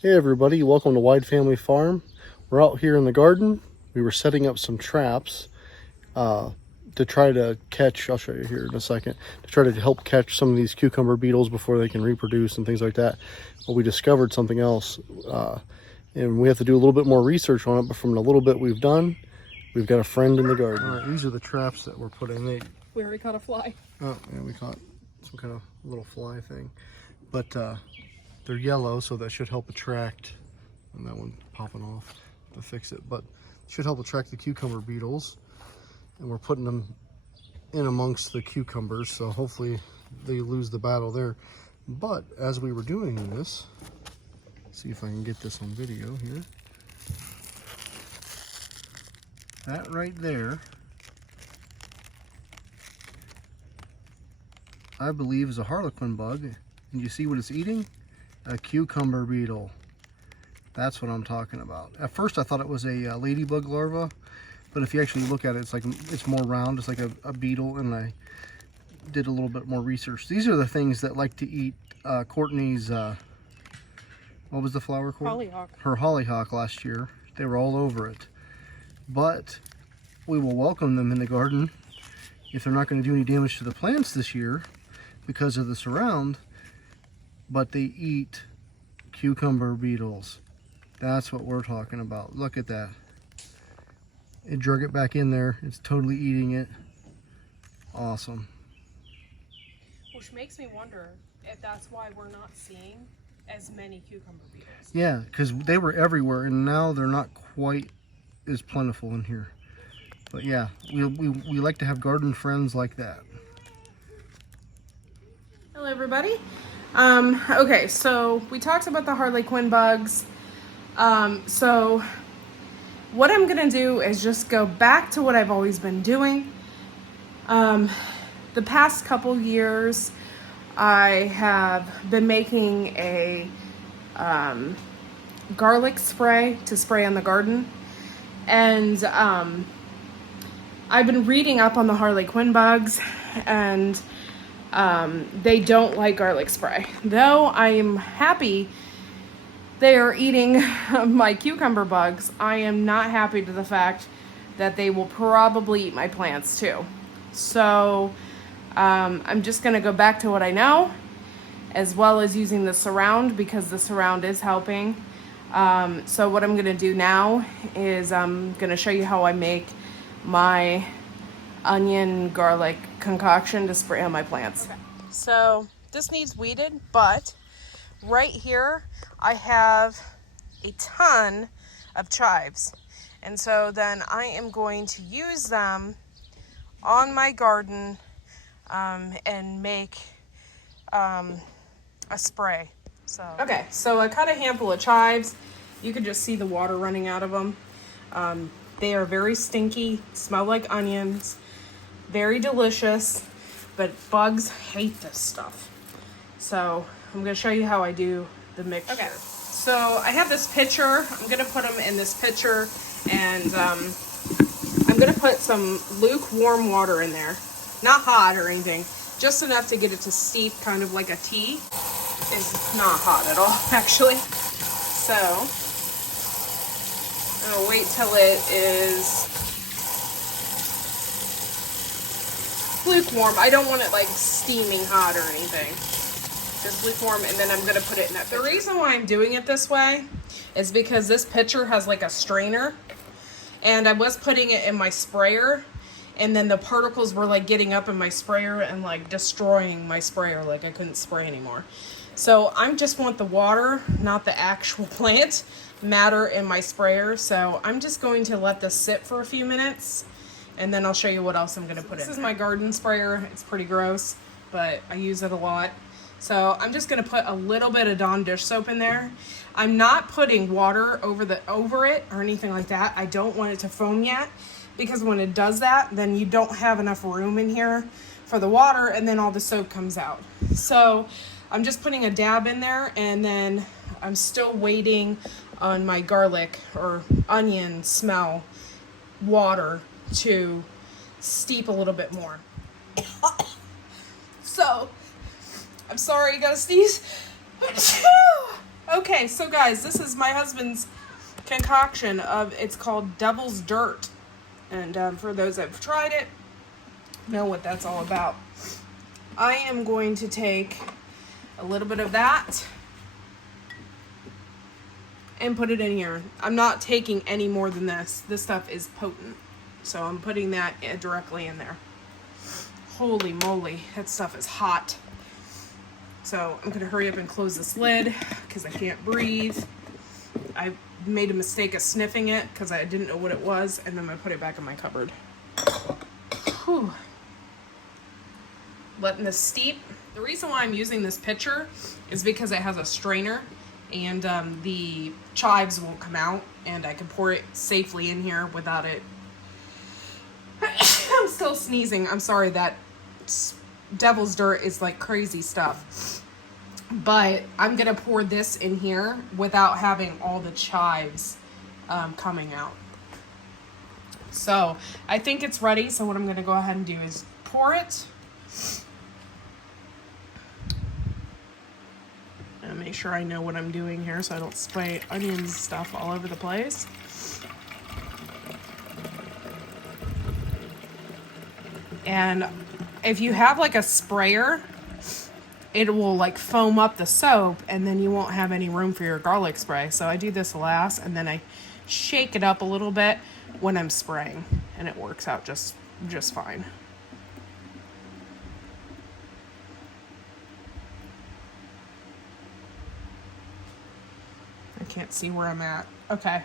Hey everybody, welcome to Wide Family Farm. We're out here in the garden. We were setting up some traps to try to catch, I'll show you here in a second, to try to help catch some of these cucumber beetles before they can reproduce and things like that. But we discovered something else and we have to do a little bit more research on it, but from the little bit we've done, we've got a friend in the garden. All right, these are the traps that we're putting. We already caught a fly. Oh, yeah, we caught some kind of little fly thing. But they're yellow, so that should help attract, and that one popping off to fix it, but it should help attract the cucumber beetles. And we're putting them in amongst the cucumbers, so hopefully they lose the battle there. But as we were doing this, see if I can get this on video here. That right there, I believe, is a harlequin bug. And you see what it's eating? A cucumber beetle. That's what I'm talking about. At first I thought it was a ladybug larva, but if you actually look at it, it's more round. It's like a beetle, and I did a little bit more research. These are the things that like to eat Courtney's, what was the flower, Courtney? Hollyhock. Her hollyhock last year. They were all over it. But we will welcome them in the garden if they're not going to do any damage to the plants this year because of the surround. But they eat cucumber beetles. That's what we're talking about. Look at that. It drug it back in there. It's totally eating it. Awesome. Which makes me wonder if that's why we're not seeing as many cucumber beetles. Yeah, because they were everywhere, and now they're not quite as plentiful in here. But yeah, we like to have garden friends like that. Hello everybody. Okay, so we talked about the harlequin bugs. So what I'm gonna do is just go back to what I've always been doing. The past couple years, I have been making a garlic spray to spray on the garden. And I've been reading up on the harlequin bugs, and they don't like garlic spray. Though I am happy they are eating my cucumber bugs, I am not happy to the fact that they will probably eat my plants too. So I'm just gonna go back to what I know, as well as using the surround, because the surround is helping. So what I'm gonna do now is I'm gonna show you how I make my onion garlic concoction to spray on my plants. Okay. So this needs weeded, but right here I have a ton of chives, and so then I am going to use them on my garden and make a spray. So okay, so I cut a handful of chives. You can just see the water running out of them. They are very stinky, smell like onions, very delicious, but bugs hate this stuff. So I'm gonna show you how I do the mixture. Okay, so I have this pitcher. I'm gonna put them in this pitcher, and I'm gonna put some lukewarm water in there. Not hot or anything, just enough to get it to steep, kind of like a tea. It's not hot at all, actually. So I'll wait till it is lukewarm. I don't want it like steaming hot or anything. Just lukewarm, and then I'm gonna put it in that pitcher. The reason why I'm doing it this way is because this pitcher has like a strainer, and I was putting it in my sprayer, and then the particles were like getting up in my sprayer and like destroying my sprayer. Like I couldn't spray anymore. So I just want the water, not the actual plant matter in my sprayer. So I'm just going to let this sit for a few minutes, and then I'll show you what else I'm gonna put in. This is my garden sprayer. It's pretty gross, but I use it a lot. So I'm just gonna put a little bit of Dawn dish soap in there. I'm not putting water over it or anything like that. I don't want it to foam yet, because when it does that, then you don't have enough room in here for the water, and then all the soap comes out. So I'm just putting a dab in there, and then I'm still waiting on my garlic or onion smell water to steep a little bit more. So I'm sorry, you gotta sneeze. Okay, so guys, this is my husband's concoction of, it's called Devil's Dirt. And for those that have tried it, know what that's all about. I am going to take a little bit of that and put it in here. I'm not taking any more than this. This stuff is potent. So I'm putting that directly in there. Holy moly, that stuff is hot. So I'm gonna hurry up and close this lid because I can't breathe. I made a mistake of sniffing it because I didn't know what it was, and then I put it back in my cupboard. Whew. Letting this steep. The reason why I'm using this pitcher is because it has a strainer, and the chives won't come out, and I can pour it safely in here without it. I'm still sneezing. I'm sorry, that Devil's Dirt is like crazy stuff. But I'm gonna pour this in here without having all the chives coming out. So I think it's ready. So what I'm gonna go ahead and do is pour it. And make sure I know what I'm doing here so I don't spray onions stuff all over the place. And if you have like a sprayer, it will like foam up the soap, and then you won't have any room for your garlic spray. So I do this last, and then I shake it up a little bit when I'm spraying, and it works out just fine. I can't see where I'm at. Okay.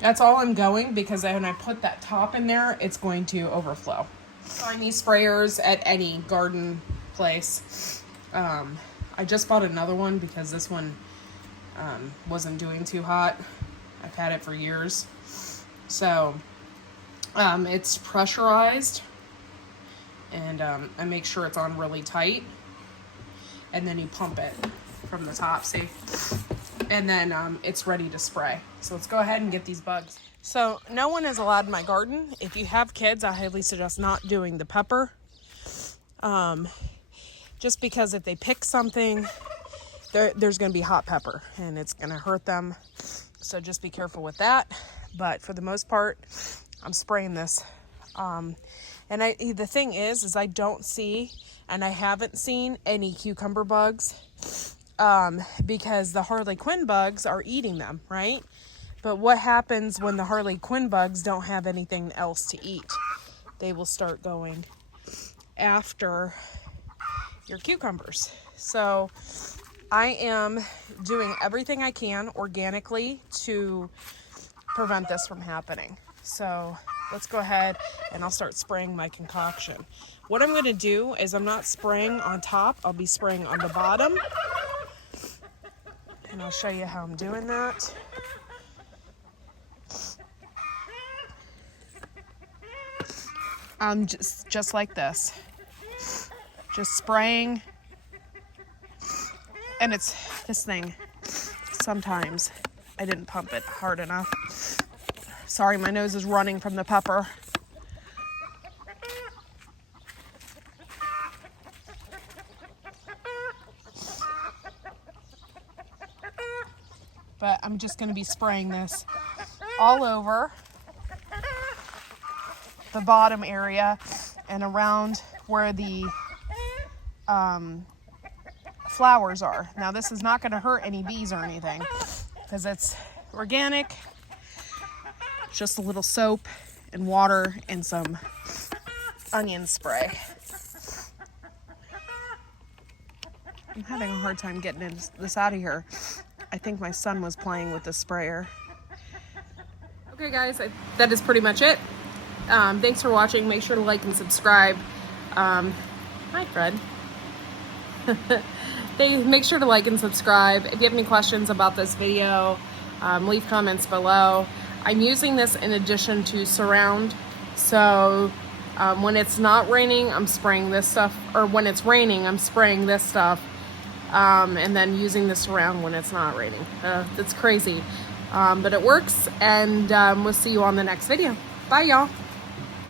That's all I'm going, because when I put that top in there, it's going to overflow. Find these sprayers at any garden place. I just bought another one because this one wasn't doing too hot. I've had it for years. So it's pressurized, and I make sure it's on really tight, and then you pump it from the top, see? And then it's ready to spray. So let's go ahead and get these bugs. So no one is allowed in my garden. If you have kids, I highly suggest not doing the pepper. Just because if they pick something, there's going to be hot pepper and it's going to hurt them. So just be careful with that. But for the most part, I'm spraying this. And the thing is I don't see, and I haven't seen any cucumber bugs, because the Harley Quinn bugs are eating them, right? But what happens when the Harley Quinn bugs don't have anything else to eat? They will start going after your cucumbers. So I am doing everything I can organically to prevent this from happening. So let's go ahead and I'll start spraying my concoction. What I'm going to do is I'm not spraying on top. I'll be spraying on the bottom. And I'll show you how I'm doing that. Just like this. Just spraying. And it's this thing. Sometimes I didn't pump it hard enough. Sorry, my nose is running from the pepper. But I'm just going to be spraying this all over the bottom area and around where the flowers are. Now this is not going to hurt any bees or anything because it's organic. Just a little soap and water and some onion spray. I'm having a hard time getting this out of here. I think my son was playing with the sprayer. Okay guys, that is pretty much it. Thanks for watching. Make sure to like and subscribe. Hi Fred. Make sure to like and subscribe. If you have any questions about this video, leave comments below. I'm using this in addition to Surround. So when it's not raining, I'm spraying this stuff, or when it's raining, I'm spraying this stuff. And then using this Surround when it's not raining. It's crazy, but it works, and we'll see you on the next video. Bye y'all.